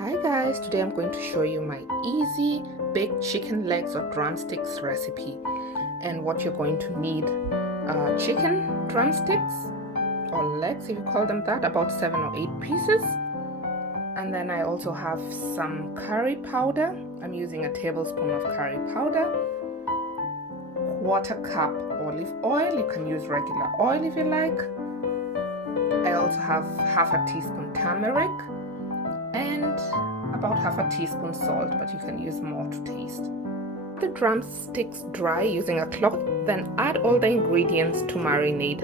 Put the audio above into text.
Hi guys, today I'm going to show you my easy baked chicken legs or drumsticks recipe. And what you're going to need chicken drumsticks or legs, if you call them that, about 7 or 8 pieces. And then I also have some curry powder. I'm using a tablespoon of curry powder, 1/4 cup olive oil. You can use regular oil if you like. I also have 1/2 teaspoon turmeric and about 1/2 teaspoon salt, but you can use more to taste. The drumsticks dry using a cloth, then add all the ingredients to marinate.